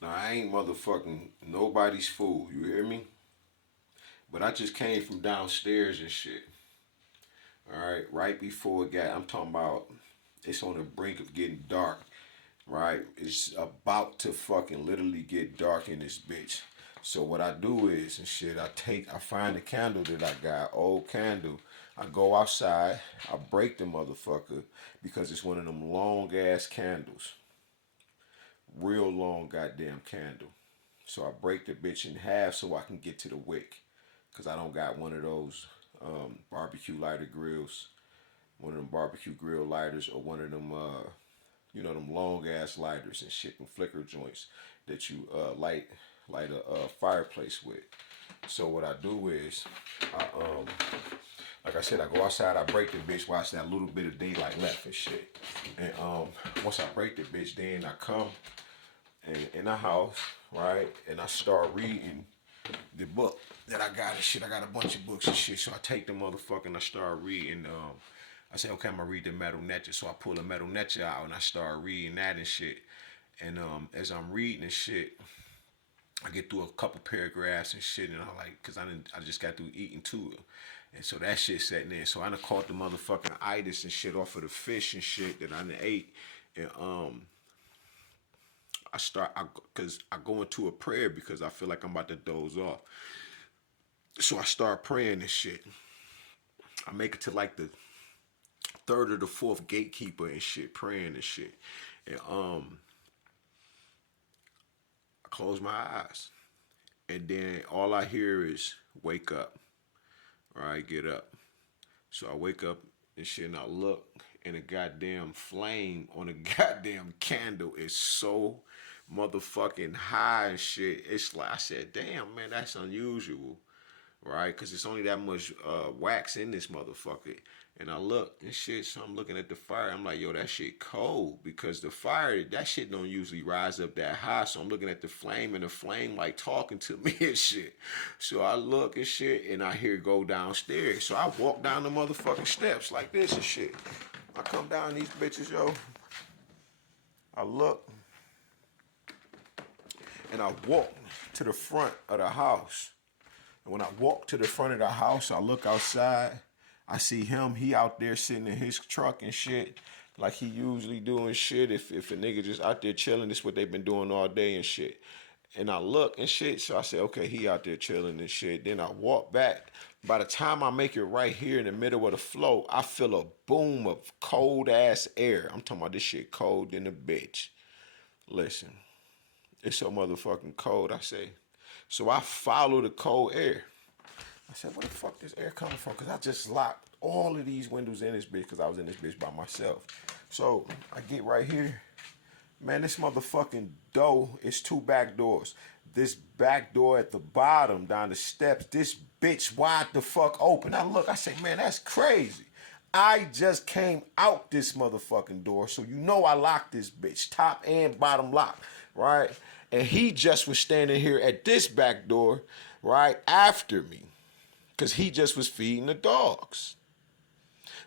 Now, I ain't motherfucking nobody's fool, you hear me? But I just came from downstairs and shit. Alright, right before it got, I'm talking about, it's on the brink of getting dark. Right? It's about to fucking literally get dark in this bitch. So what I do is and shit, I find a candle that I got, old candle. I go outside, I break the motherfucker because it's one of them long ass candles. Real long goddamn candle. So I break the bitch in half so I can get to the wick. Cause I don't got one of those barbecue lighter grills. One of them barbecue grill lighters or one of them them long ass lighters and shit and flicker joints that you light a fireplace with. So what I do is, I like I said, I go outside, I break the bitch, watch that little bit of daylight left and shit. And once I break the bitch, then I come in the house, right, and I start reading the book that I got and shit. I got a bunch of books and shit. So I take the motherfucker and I start reading. I say, okay, I'm gonna read the Metal Netter. So I pull a Metal Netter out and I start reading that and shit. And as I'm reading and shit, I get through a couple paragraphs and shit, and I like, cause I just got through eating too, and so that shit setting in. So I done caught the motherfucking itis and shit off of the fish and shit that I done ate, and cause I go into a prayer because I feel like I'm about to doze off. So I start praying and shit. I make it to like the third or the fourth gatekeeper and shit, praying and shit, and I close my eyes, and then all I hear is wake up, right? Get up. So I wake up and shit, and I look, and the goddamn flame on the goddamn candle is so motherfucking high and shit. It's like I said, damn man, that's unusual, right? Because it's only that much wax in this motherfucker. And I look and shit, so I'm looking at the fire. I'm like, yo, that shit cold because the fire, that shit don't usually rise up that high. So I'm looking at the flame and the flame like talking to me and shit. So I look and shit and I hear it go downstairs. So I walk down the motherfucking steps like this and shit. I come down these bitches, yo. I look and I walk to the front of the house. And when I walk to the front of the house, I look outside. I see him. He out there sitting in his truck and shit, like he usually doing shit. If a nigga just out there chilling, this what they've been doing all day and shit. And I look and shit, so I say, okay, he out there chilling and shit. Then I walk back. By the time I make it right here in the middle of the flow, I feel a boom of cold ass air. I'm talking about this shit cold in the bitch. Listen, it's so motherfucking cold. I say, so I follow the cold air. I said, where the fuck this air coming from? Because I just locked all of these windows in this bitch because I was in this bitch by myself. So I get right here. Man, this motherfucking door is two back doors. This back door at the bottom down the steps, this bitch wide the fuck open. I look, I say, man, that's crazy. I just came out this motherfucking door, so you know I locked this bitch, top and bottom lock, right? And he just was standing here at this back door, right, after me. Because he just was feeding the dogs.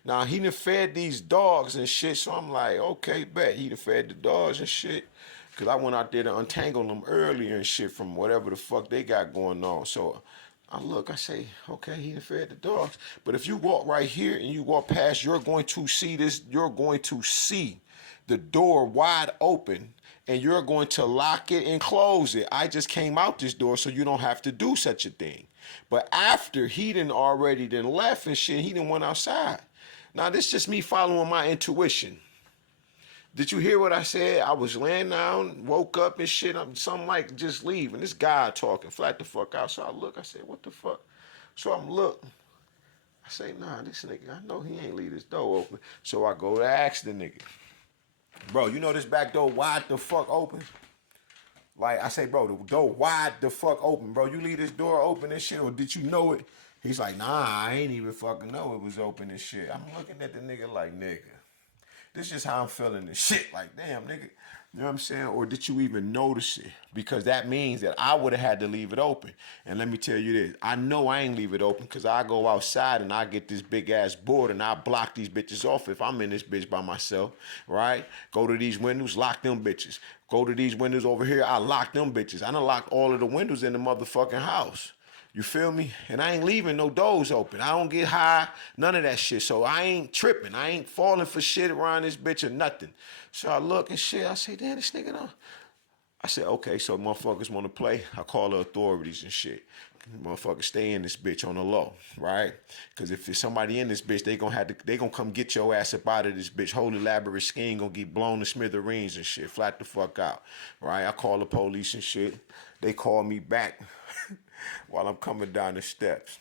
Now, he done fed these dogs and shit, so I'm like, okay, bet. He done fed the dogs and shit. Because I went out there to untangle them earlier and shit from whatever the fuck they got going on. So I look, I say, okay, he done fed the dogs. But if you walk right here and you walk past, you're going to see this, you're going to see the door wide open and you're going to lock it and close it. I just came out this door so you don't have to do such a thing. But after he done already done left and shit, he done went outside. Now this just me following my intuition. Did you hear what I said? I was laying down, woke up and shit. I'm something like just leave. And this guy talking flat the fuck out. So I look, I said, what the fuck? So I'm look. I say, nah, this nigga, I know he ain't leave this door open. So I go to ask the nigga, bro, you know this back door wide the fuck open? Like I say, bro, the door wide the fuck open, bro. You leave this door open and shit, or did you know it? He's like, nah, I ain't even fucking know it was open and shit. I'm looking at the nigga like, nigga, this is how I'm feeling this shit. Like, damn, nigga. You know what I'm saying? Or did you even notice it? Because that means that I would have had to leave it open. And let me tell you this, I know I ain't leave it open because I go outside and I get this big ass board and I block these bitches off if I'm in this bitch by myself, right? Go to these windows, lock them bitches. Go to these windows over here, I lock them bitches. I done locked all of the windows in the motherfucking house. You feel me? And I ain't leaving no doors open. I don't get high, none of that shit. So I ain't tripping. I ain't falling for shit around this bitch or nothing. So I look and shit. I say, damn, this nigga don't. I said, okay, so motherfuckers want to play. I call the authorities and shit. Motherfuckers stay in this bitch on the low, right? Because if there's somebody in this bitch, they gonna come get your ass up out of this bitch. Whole elaborate scheme gonna get blown to smithereens and shit. Flat the fuck out, right? I call the police and shit. They call me back while I'm coming down the steps.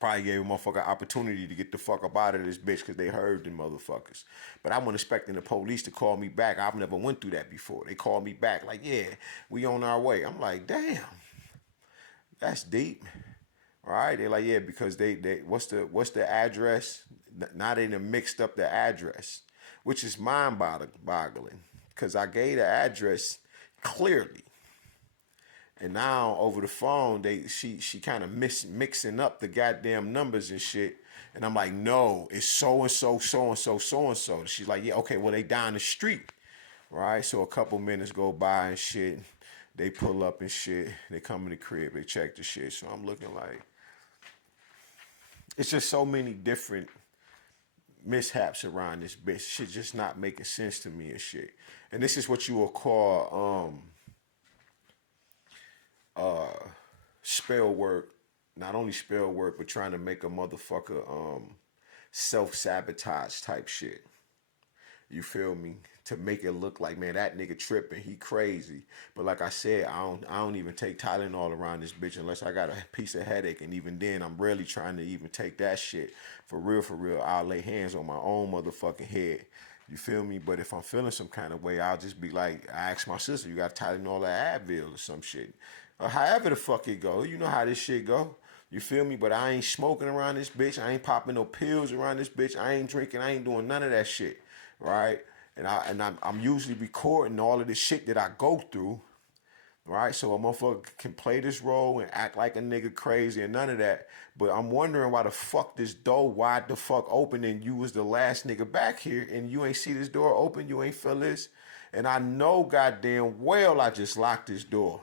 Probably gave a motherfucker opportunity to get the fuck up out of this bitch because they heard the motherfuckers. But I wasn't expecting the police to call me back. I've never went through that before. They called me back like, yeah, we on our way. I'm like, damn, that's deep. All right, they're like, yeah, because they what's the address? Now they done mixed up the address, which is mind-boggling because I gave the address clearly. And now over the phone, she kind of mixing up the goddamn numbers and shit. And I'm like, no, it's so and so, so and so, so and so. She's like, yeah, okay, well they down the street, right? So a couple minutes go by and shit. They pull up and shit. They come in the crib. They check the shit. So I'm looking like, it's just so many different mishaps around this bitch. Shit just not making sense to me and shit. And this is what you will call spell work, not only spell work, but trying to make a motherfucker self-sabotage type shit. You feel me? To make it look like, man, that nigga tripping, he crazy. But like I said, I don't even take Tylenol around this bitch unless I got a piece of headache, and even then, I'm rarely trying to even take that shit. For real, I'll lay hands on my own motherfucking head. You feel me? But if I'm feeling some kind of way, I'll just be like, I ask my sister, you got Tylenol or Advil or some shit. Or however the fuck it go. You know how this shit go. You feel me? But I ain't smoking around this bitch. I ain't popping no pills around this bitch. I ain't drinking. I ain't doing none of that shit. Right? And I'm usually recording all of this shit that I go through. Right? So a motherfucker can play this role and act like a nigga crazy and none of that. But I'm wondering why the fuck this door wide the fuck open and you was the last nigga back here and you ain't see this door open. You ain't feel this. And I know goddamn well I just locked this door.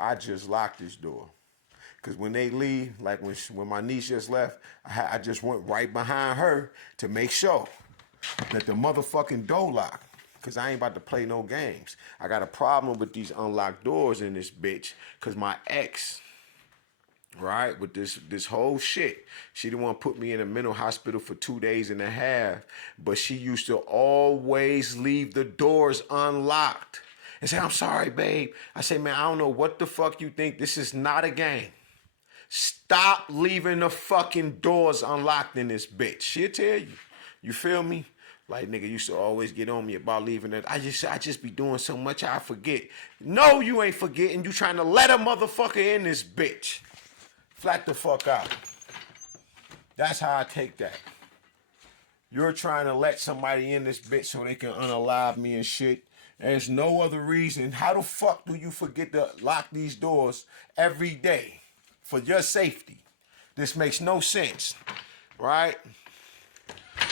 I just locked this door. Because when they leave, like when my niece just left, I just went right behind her to make sure that the motherfucking door locked. Because I ain't about to play no games. I got a problem with these unlocked doors in this bitch. Because my ex, right, with this whole shit, she didn't want to put me in a mental hospital for 2.5 days. But she used to always leave the doors unlocked. And say, I'm sorry, babe. I say, man, I don't know what the fuck you think. This is not a game. Stop leaving the fucking doors unlocked in this bitch. She'll tell you. You feel me? Like, nigga used to always get on me about leaving it. I just be doing so much I forget. No, you ain't forgetting. You trying to let a motherfucker in this bitch. Flat the fuck out. That's how I take that. You're trying to let somebody in this bitch so they can unalive me and shit. There's no other reason. How the fuck do you forget to lock these doors every day for your safety? This makes no sense, right?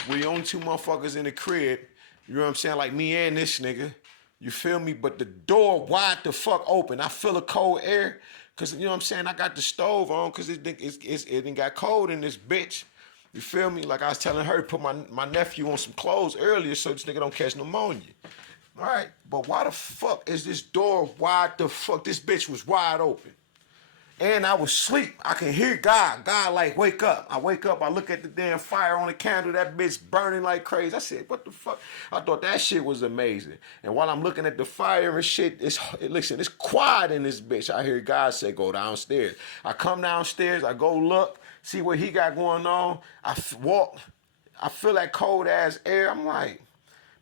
We only two motherfuckers in the crib. You know what I'm saying? Like me and this nigga. You feel me? But the door wide the fuck open. I feel a cold air. Cause you know what I'm saying? I got the stove on cause it done got cold in this bitch. You feel me? Like I was telling her to put my nephew on some clothes earlier so this nigga don't catch pneumonia. All right, but why the fuck is this door wide the fuck? This bitch was wide open. And I was asleep. I can hear God. God like, wake up. I wake up, I look at the damn fire on the candle. That bitch burning like crazy. I said, what the fuck? I thought that shit was amazing. And while I'm looking at the fire and shit, listen, it's quiet in this bitch. I hear God say, go downstairs. I come downstairs, I go look, see what he got going on. I walk, I feel that cold ass air. I'm like,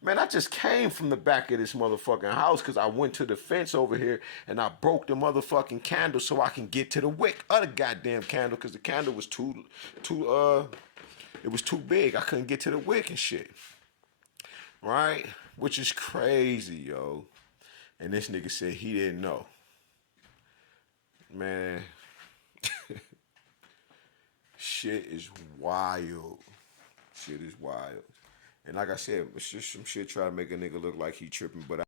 man, I just came from the back of this motherfucking house because I went to the fence over here and I broke the motherfucking candle so I can get to the wick of the goddamn candle because the candle was it was too big. I couldn't get to the wick and shit. right? Which is crazy, yo. And this nigga said he didn't know. Man, shit is wild. Shit is wild. And like I said, it's just some shit try to make a nigga look like he tripping, but